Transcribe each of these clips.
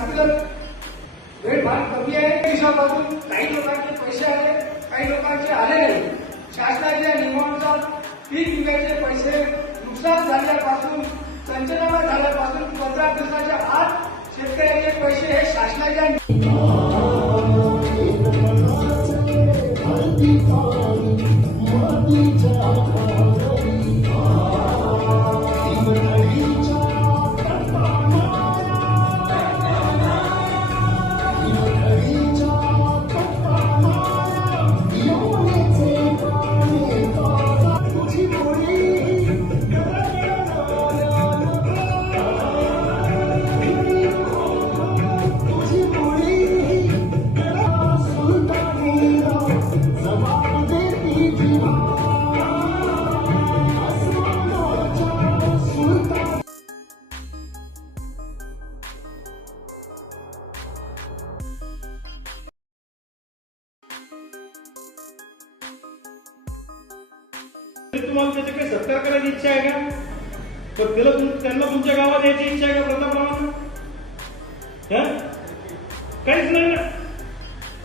Hospital. वेळभाग कमी आहे देशापासून काही लोकांचे पैसे आले काही लोकांचे आले नाही. शासनाच्या नियमानुसार पीक विकायचे पैसे नुकसान झाल्यापासून संचनामा झाल्यापासून पंधरा दिवसाच्या आत शेतकऱ्यांचे पैसे हे शासनाच्या तुम्हाला त्याचे काही सत्कार करायची इच्छा आहे का? पण त्याला त्यांना तुमच्या गावात यायची इच्छा आहे का प्रतापरावांना? काहीच नाही ना.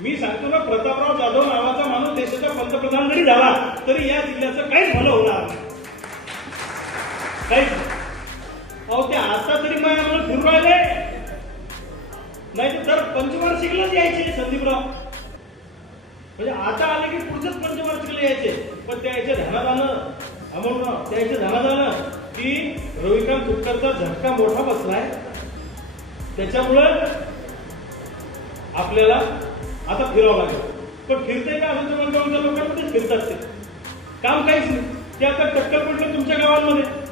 मी सांगतो ना प्रतापराव जाधव नावाचा माणूस देशाचा पंतप्रधान जरी झाला तरी या जिल्ह्याचं काहीच भलं होणार काहीच नाही. अहो ते आता तरी मग आम्हाला फिरून राहिले नाही तर पंचवार्षिकलाच यायचे संदीपराव. म्हणजे आता आले की पुढचंच पंचवार्षिकला यायचे. पण त्याच्या ध्यानात आलं अमोलराव त्याच्या ध्यानात आलं की रविकांत तुपकरचा झटका मोठा बसलाय. त्याच्यामुळं आपल्याला आता फिरावं लागेल. पण फिरते का अजून गावच्या लोकांमध्ये? फिरतात ते. काम काहीच नाही. ते आता टक्कर पडलं तुमच्या गावांमध्ये.